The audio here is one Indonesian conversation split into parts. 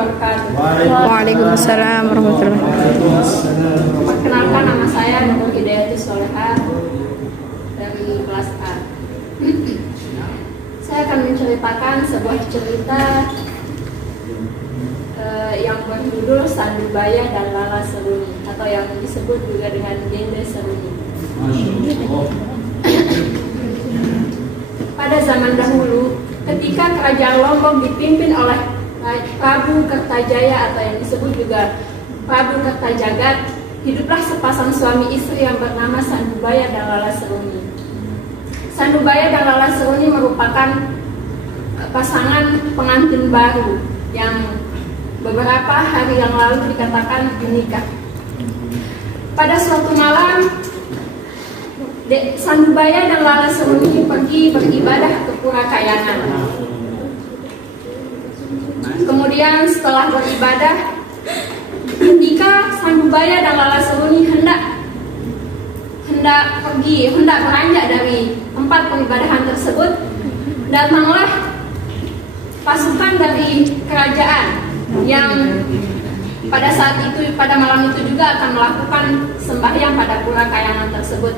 wabarakatuh. Waalaikumsalam warahmatullahi wabarakatuh. Perkenalkan, nama saya Nurul Hidayatus Solehah dari kelas A. Saya akan menceritakan sebuah cerita yang berjudul Sandubaya dan Lala Seruni, atau yang disebut juga dengan Dende Seruni. Pada zaman dahulu, ketika kerajaan Lombok dipimpin oleh Prabu Kertajaya atau yang disebut juga Prabu Kertajagat, hiduplah sepasang suami istri yang bernama Sandubaya dan Lala Seruni. Sandubaya dan Lala Seruni merupakan pasangan pengantin baru yang beberapa hari yang lalu dikatakan menikah. Pada suatu malam, Sandubaya dan Lala Seruni pergi beribadah ke Pura Kayangan. Kemudian setelah beribadah, ketika Sandubaya dan Lala Seruni hendak beranjak dari tempat peribadahan tersebut, datanglah pasukan dari kerajaan yang pada saat itu, pada malam itu juga akan melakukan sembahyang pada Pura Kayangan tersebut.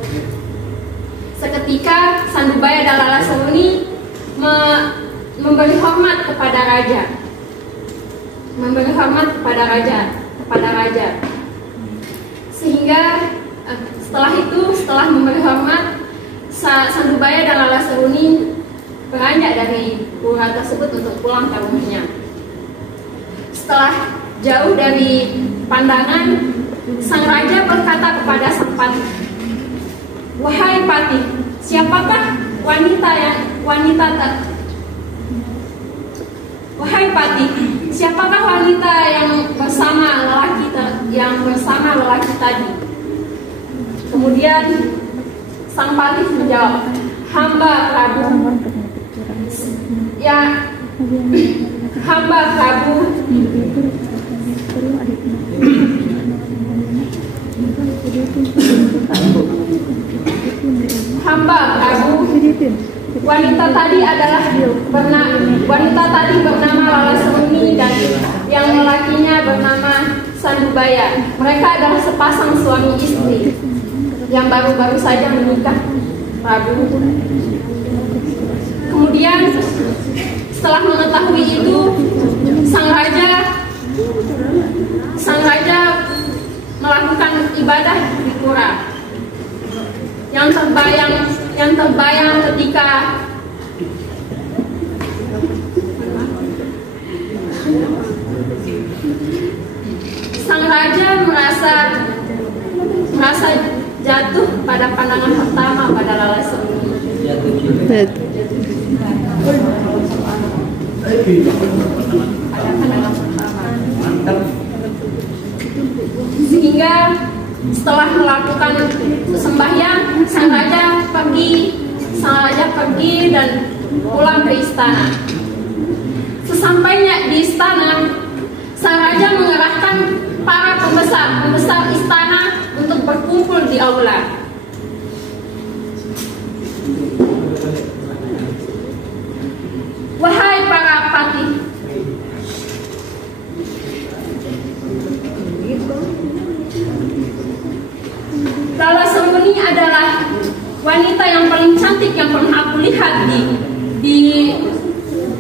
Seketika Sandubaya dan Lala Seruni memberi hormat kepada raja, sehingga setelah memberi hormat, Sandubaya dan Lala Seruni beranjak dari pura tersebut untuk pulang ke rumahnya. Setelah jauh dari pandangan, sang raja berkata kepada sang patih, "Wahai patih, siapakah wanita yang bersama lelaki tadi?" Kemudian sang patih menjawab, "Hamba Prabu wanita tadi bernama Lala Seruni dan yang lelakinya bernama Sandubaya. Mereka adalah sepasang suami istri yang baru-baru saja menikah, Prabu." Kemudian setelah mengetahui itu, sang raja melakukan ibadah di pura. Yang terbayang ketika sang raja merasa jatuh pada pandangan pertama pada Lala Seruni. Sehingga setelah melakukan sembahyang, sang raja pergi dan pulang ke istana. Sesampainya di istana, sang raja mengerahkan para pembesar istana untuk berkumpul di aula. "Wahai para patih, Lala Seruni adalah wanita yang paling cantik yang pernah aku lihat di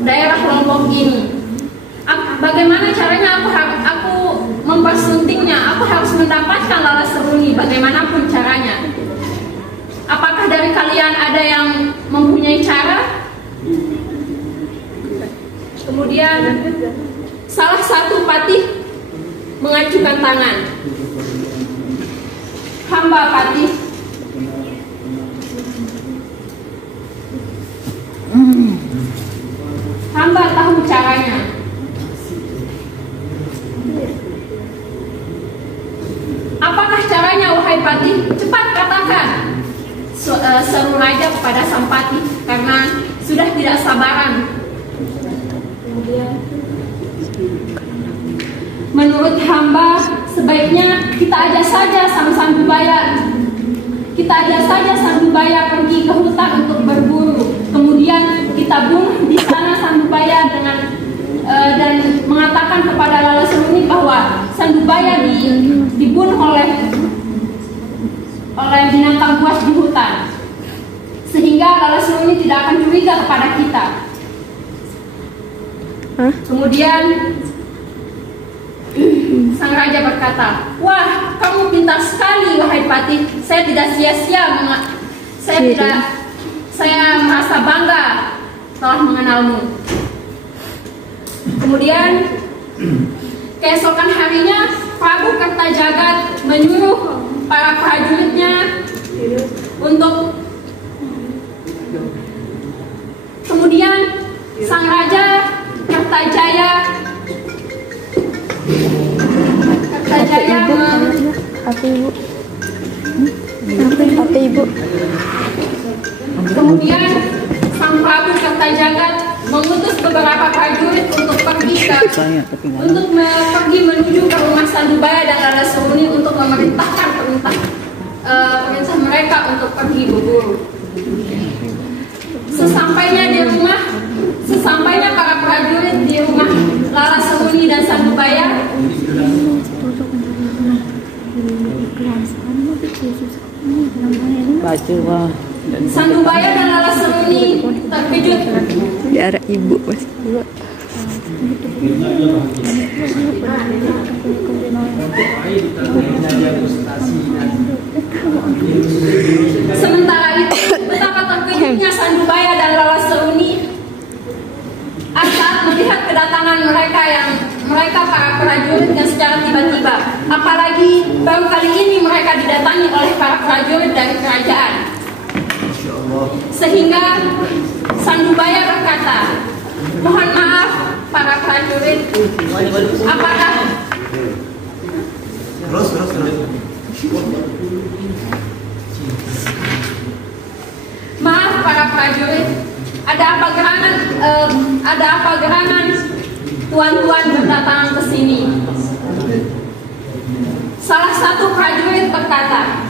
daerah Lombok ini. Bagaimana caranya aku mempersuntingnya? Aku harus mendapatkan Lala Seruni bagaimanapun caranya. Apakah dari kalian ada yang mempunyai cara?" Kemudian salah satu patih mengajukan tangan. "Hamba patih, hamba tahu caranya. Apakah caranya, wahai patih? Cepat katakan," seru raja kepada sang patih karena sudah tidak sabaran. "Menurut hamba, sebaiknya kita ajak saja Sandubaya pergi ke hutan untuk berburu. Kemudian kita bunuh di sana Sandubaya dan mengatakan kepada Sandubaya dibunuh oleh binatang buas di hutan, sehingga Lala Seruni tidak akan curiga kepada kita. Kemudian sang raja berkata, "Wah, kamu pintar sekali, wahai Patih. Saya tidak sia-sia, saya merasa bangga telah mengenalmu." Kemudian keesokan harinya Prabu Kertajagat menyuruh para prajuritnya untuk kemudian sang raja Kertajaya kemudian sang Prabu Kertajagat mengutus beberapa prajurit untuk pergi menuju ke rumah Sandubaya dan Lala Seruni untuk memerintahkan perintah mereka untuk pergi berburu. Sesampainya para prajurit di rumah Lala Seruni dan Sandubaya, Sandubaya dan Lala Seruni terkejut. Di arah ibu mas. Sementara itu, betapa terkejutnya Sandubaya dan Lala Seruni saat melihat kedatangan mereka para prajurit yang secara tiba-tiba. Apalagi baru kali ini mereka didatangi oleh para prajurit dari kerajaan. Sehingga Sandubaya berkata, "Mohon maaf para prajurit, apakah maaf para prajurit, ada apa gerangan tuan-tuan berdatangan ke sini?" Salah satu prajurit berkata,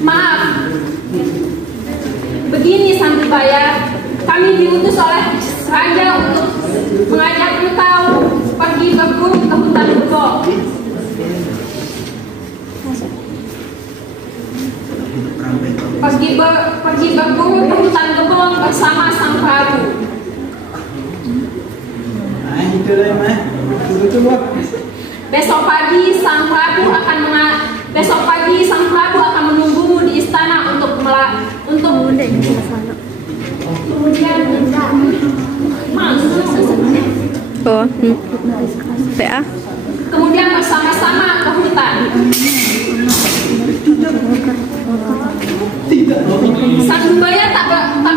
"Maaf, begini Sandubaya, kami diutus oleh raja untuk mengajak engkau pergi berburu ke hutan Gebong. Pergi berburu ke hutan Gebong bersama sang Prabu. Besok pagi sang Prabu akan menunggumu di istana untuk kemudian bersama-sama ke hutan." Sandubaya tak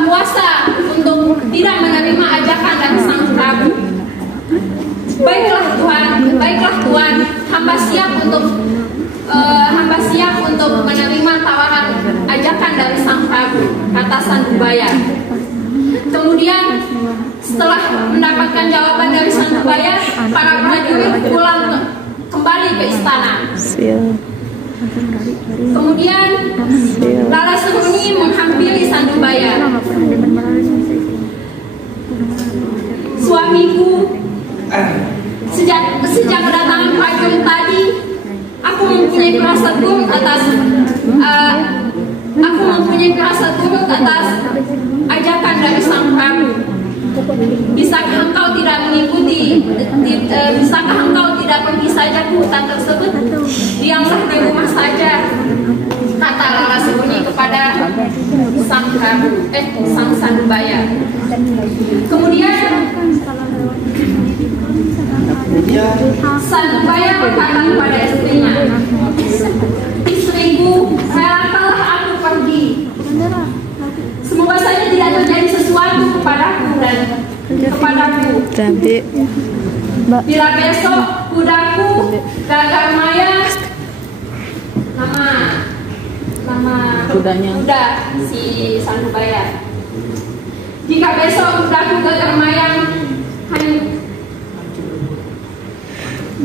kuasa untuk tidak menerima ajakan dari sang Prabu. Baiklah Tuan, hamba siap untuk menerima tawaran ajakan dari sang Prabu, kata Sandubaya. Kemudian setelah mendapatkan jawaban dari Sandubaya, para prajurit pulang kembali ke istana. Kemudian Lala Seruni menghampiri Sandubaya. "Suamiku, sejak kedatangan prajurit tadi, aku mempunyai firasat buruk atas ajakan dari sang Prabu. Bisakah engkau tidak pergi saja ke hutan tersebut? Diamlah di rumah saja," kata Lala Seruni kepada sang Sandubaya. Kemudian Sandubaya berkata kepada istrinya, "Istriku, relakanlah aku pergi. Semoga saja tidak terjadi sesuatu kepadaku dan kepadaku. Bila besok kudaku gagal maya," nama kuda si Sandubaya, "jika besok kudaku gagal mayang,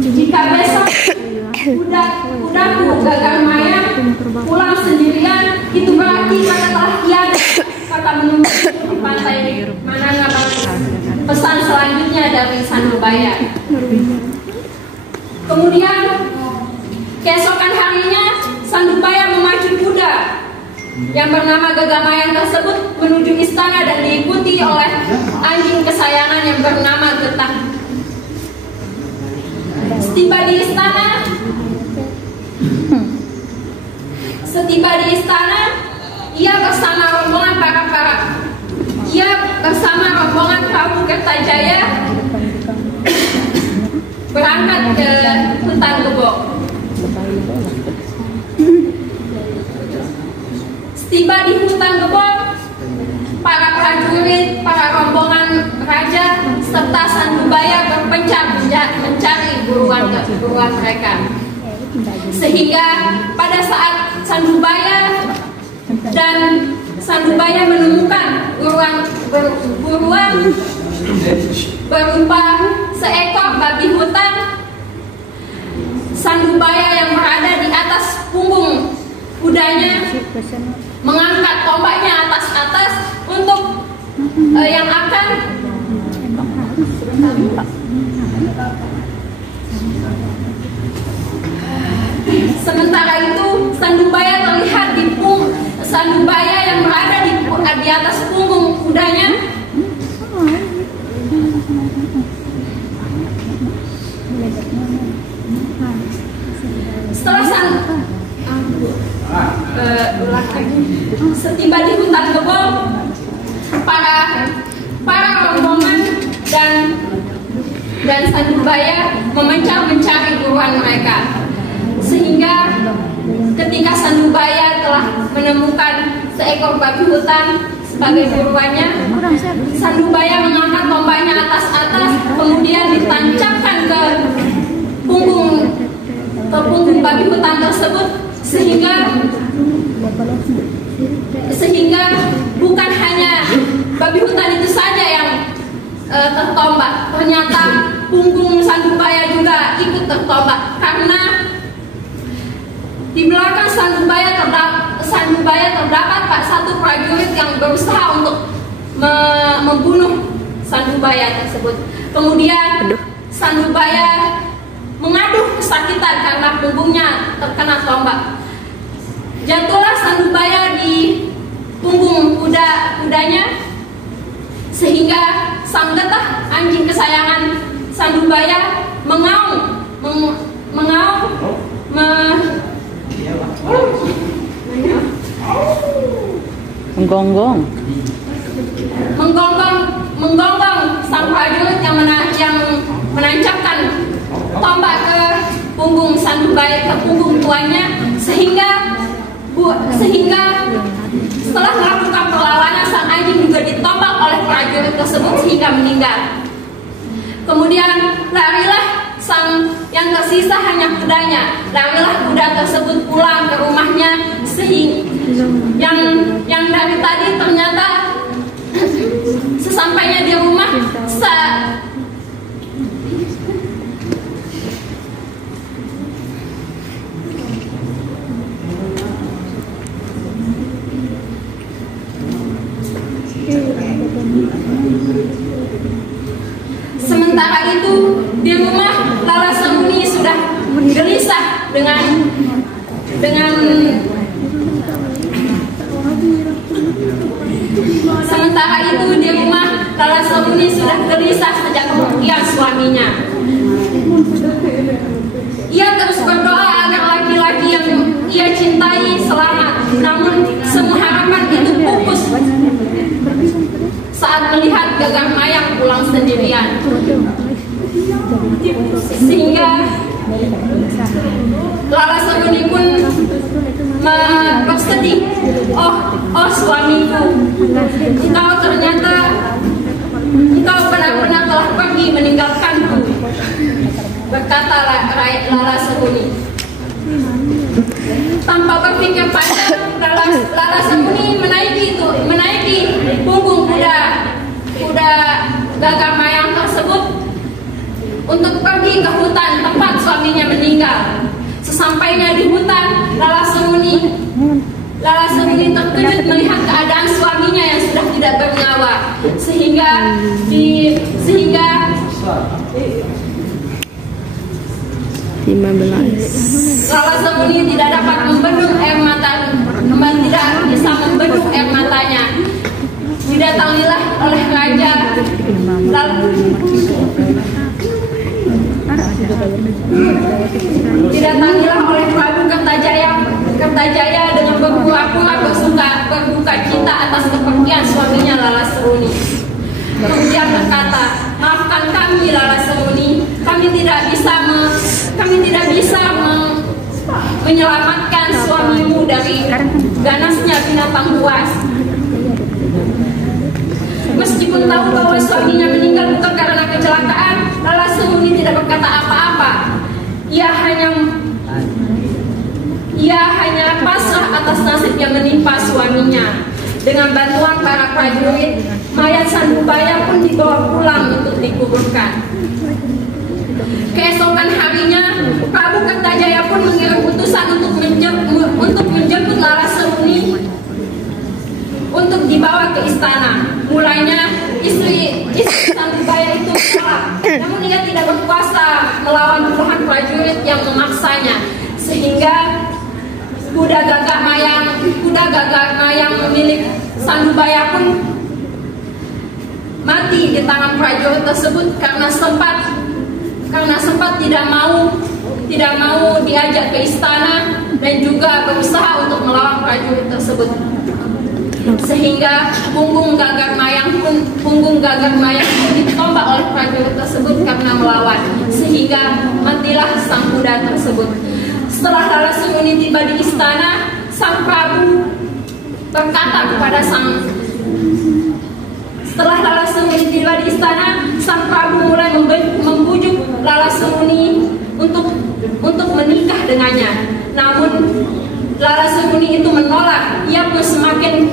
jika besok kudaku gagal mayang pulang sendirian, itu berarti maka telah tiada kata menunggu di pantai Mananga." Pesan selanjutnya dari Sandubaya. Kemudian keesokan harinya Sandubaya memacu kuda yang bernama Gagamayan tersebut menuju istana dan diikuti oleh anjing kesayangan yang bernama Getah. Setiba di istana, ia bersama rombongan Prabu Kertajaya berangkat ke hutan Gebok. Setiba di hutan Gebok, para prajurit, para rombongan raja serta Sandubaya berpencar mencari buruan mereka. Sehingga pada saat Sandubaya menemukan buruan berupa seekor babi hutan, Sandubaya yang berada di atas punggung kudanya mengangkat tombaknya atas untuk yang akan sementara itu Sandubaya terlihat Sandubaya yang berada di atas punggung kudanya setiba di hutan Gebok, para rombongan dan Sandubaya mencari buruan mereka. Sehingga ketika Sandubaya telah menemukan seekor babi hutan sebagai buruannya, Sandubaya mengangkat tombaknya atas, kemudian ditancapkan ke punggung babi hutan tersebut, sehingga bukan hanya babi hutan itu saja yang tertombak, ternyata punggung Sandubaya juga ikut tertombak, karena di belakang Sandubaya terdapat satu prajurit yang berusaha untuk membunuh Sandubaya tersebut. Kemudian Sandubaya mengaduh kesakitan karena punggungnya terkena tombak. Jatuhlah Sandubaya di punggung kudanya, sehingga sang Getah, anjing kesayangan Sandubaya, menggonggong sang prajurit yang menancapkan tombak ke punggung Sandubaya, ke punggung tuannya, sehingga setelah melakukan perlawanan sang anjing juga ditombak oleh prajurit tersebut sehingga meninggal. Kemudian larilah sang yang tersisa hanya kudanya. Larilah kuda tersebut pulang ke rumahnya, sehingga yang dari tadi ternyata sesampainya di rumah sementara itu di rumah Lala Sanguni sudah gelisah sejak kepergian suaminya. Ia terus berdoa agar laki-laki yang ia cintai selamat, namun semua harapan itu pupus saat melihat Gagahmayang pulang sendirian. Sehingga Lala Sanguni pun bersedih. Oh suamiku, engkau benar-benar telah pergi meninggalkanku, berkata Lala Sanguni. Tanpa berpikir panjang, Lala Sanguni menaiki punggung kuda Gagahmayang tersebut untuk pergi ke hutan tempat suaminya meninggal. Sesampainya di hutan, Lala Sanguni terkejut melihat keadaan suaminya yang sudah tidak bernyawa, sehingga 15. Lala Semuni tidak dapat membendung air mata, tidak bisa membendung air matanya. Didatangilah oleh raja, didatangilah oleh Prabu Kertajaya dengan berpura-pura berduka cita atas kepergian suaminya Lala Seruni. Kemudian berkata, maafkan kami Lala Seruni, kami tidak bisa menyelamatkan suamimu dari ganasnya binatang buas. Meskipun tahu bahwa suaminya meninggal bukan karena kecelakaan, Lala Seruni tidak berkata apa-apa. Ia hanya pasrah atas nasib yang menimpa suaminya. Dengan bantuan para prajurit, mayat Sandubaya pun dibawa pulang untuk dikuburkan. Keesokan harinya, Prabu Kertajaya pun mengirim utusan untuk menjemput Lala Seruni untuk dibawa ke istana. Mulanya istri Sandubaya itu menolak, namun ia tidak berkuasa melawan puluhan prajurit yang memaksanya, sehingga kuda gagak mayang milik Sandubaya pun mati di tangan prajurit tersebut karena sempat tidak mau diajak ke istana dan juga berusaha untuk melawan prajurit tersebut, sehingga punggung gagak mayang pun ditombak oleh prajurit tersebut karena melawan, sehingga matilah sang kuda tersebut. Setelah Lala Seruni tiba di istana, sang Prabu berkata kepada sang Prabu mulai membujuk Lala Seruni untuk menikah dengannya. Namun Lala Seruni itu menolak. Ia pun semakin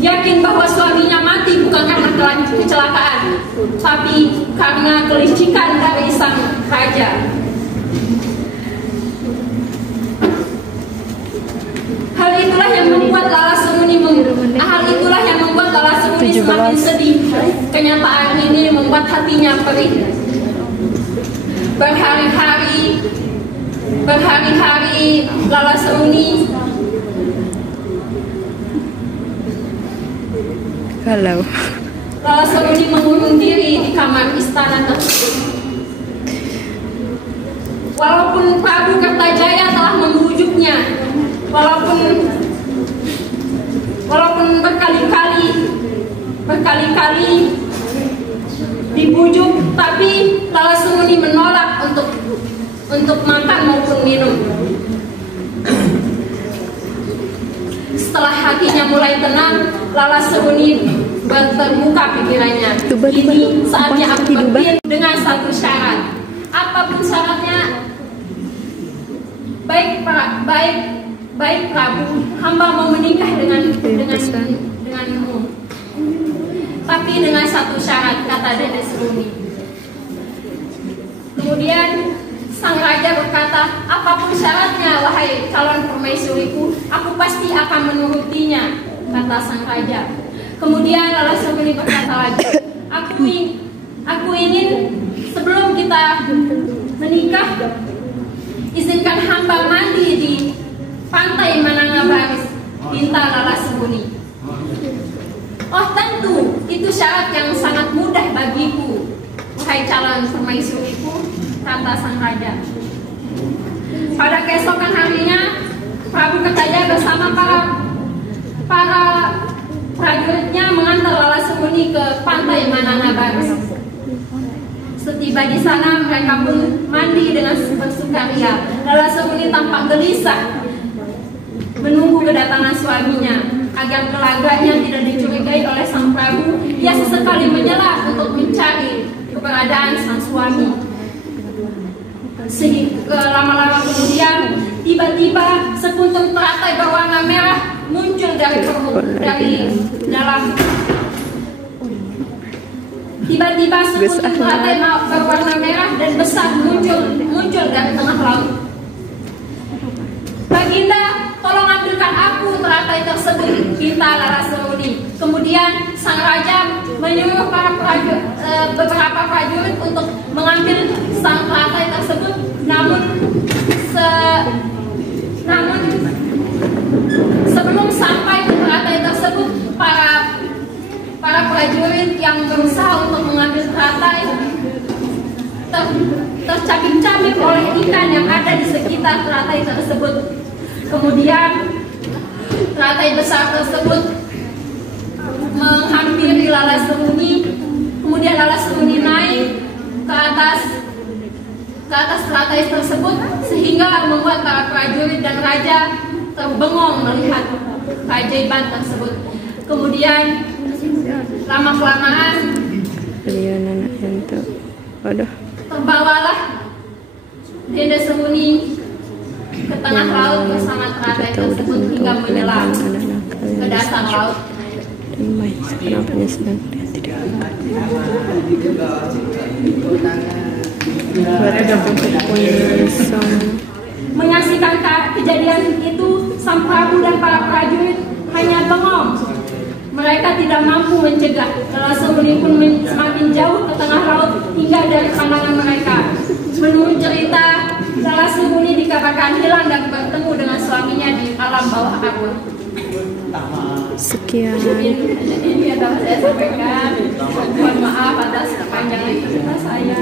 yakin bahwa suaminya mati bukan karena kecelakaan, tapi karena kelicikan dari sang raja. Hal itulah yang membuat Lala Seruni semakin sedih. Kenyataan ini membuat hatinya perih. Berhari-hari Lala Seruni mengurung diri di kamar istana tersebut. Walaupun Prabu Kertajaya telah membujuknya, walaupun berkali-kali dibujuk, tapi Lala Seruni menolak untuk makan maupun minum. Setelah hatinya mulai tenang, Lala Seruni terbuka pikirannya. Ini saatnya aku berpikir dengan satu syarat. Apapun syaratnya, baik Prabu, hamba mau menikah denganmu. Tapi dengan satu syarat, kata Dede Seruni. Kemudian sang raja berkata, apapun syaratnya, wahai calon permaisuriku, aku pasti akan menurutinya, kata sang raja. Kemudian Lala Seruni berkata lagi, aku ingin sebelum kita menikah, izinkan hamba mandi di pantai Manangabaris, pinta Lala Seruni. Oh tentu, itu syarat yang sangat mudah bagiku, wahai calon permaisuriku, kata sang raja. Pada keesokan harinya, Prabu Kertajaya bersama para prajuritnya mengantar Lala Seruni ke pantai Manangabaris. Setiba di sana, mereka pun mandi dengan bersukaria. Lala Seruni tampak gelisah menunggu kedatangan suaminya. Agar gelaganya tidak dicurigai oleh sang Prabu, ia sesekali menyela untuk mencari keberadaan sang suami. Lama-lama kemudian, tiba-tiba sekuntum teratai berwarna merah muncul dari dalam. Tiba-tiba sekuntum teratai berwarna merah dan besar muncul dari tengah laut. Baginda, tolong ambilkan aku teratai tersebut, pinta Lala Seruni. Kemudian sang raja menyuruh beberapa prajurit untuk mengambil sang teratai tersebut. Namun tercabik-cabik oleh ikan yang ada di sekitar teratai tersebut. Kemudian teratai besar tersebut menghampiri Lala Seruni. Kemudian Lala Seruni naik ke atas teratai tersebut sehingga membuat para prajurit dan raja terbengong melihat keajaiban tersebut. Kemudian lama-kelamaan terbawalah Dinda Seruni ke tengah laut bersama teratai tersebut hingga menyelam ke dasar laut. Kenapa sedang tidak menyaksikan kejadian itu, Sang Prabu dan para prajurit hanya bengong. Mereka tidak mampu mencegah. Lala Seruni pun semakin jauh ke tengah laut hingga dari pandangan mereka. Menurut cerita, Lala Seruni dikabarkan hilang dan bertemu dengan suaminya di alam bawah air. Sekian. Ini yang dapat saya sampaikan. Mohon maaf atas kepanjangan cerita saya.